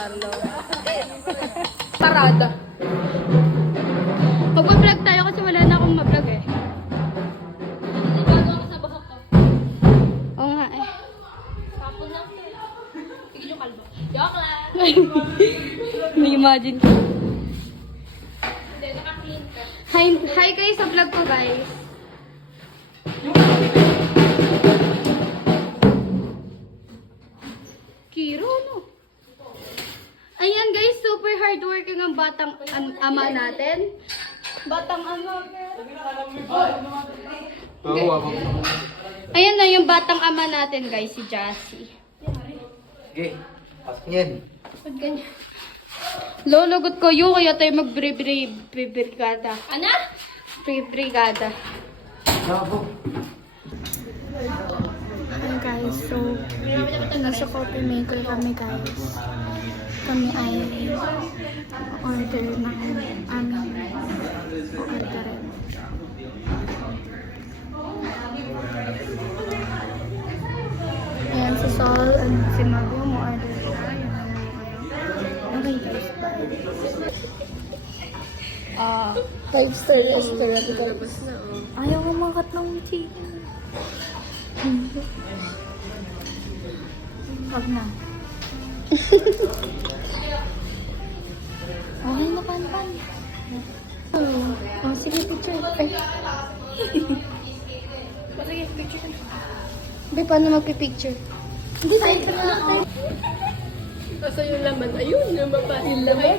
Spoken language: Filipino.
Carlo. Parada. Mag-vlog tayo kasi wala na akong ma-vlog eh. Bago ako sa buhok ko. Oo nga eh. Tapon lang. Tigil yung kalbo. Joke lang. May-imagine ko. Hindi, naka-clean ka. Hi guys sa vlog ko guys. Kiro no? Ayan guys, super hardworking ang batang ama natin. Batang ama. Ayan na yung batang ama natin guys, si Jassy. Okay, pasok yan. Ba't ganyan? Lologot ko yung kaya tayo mag-brigada. Ano? Brigada. Bravo. Hi guys, so nasa coffee maker kami guys. Kami ay order ng aming orderin. Ayan si Sol and si Mario mo order siya. Okay guys, bye. 5-star restaurant guys. Ayaw kumakat ng chicken. Wag na. Okay na, Pan. Oh, sige, picture. Ay. Sige, picture ka. Hindi, paano magpipicture? Hindi, tayo pa na ako. Kasi yung laman, ayun, lumabas. Yung laman.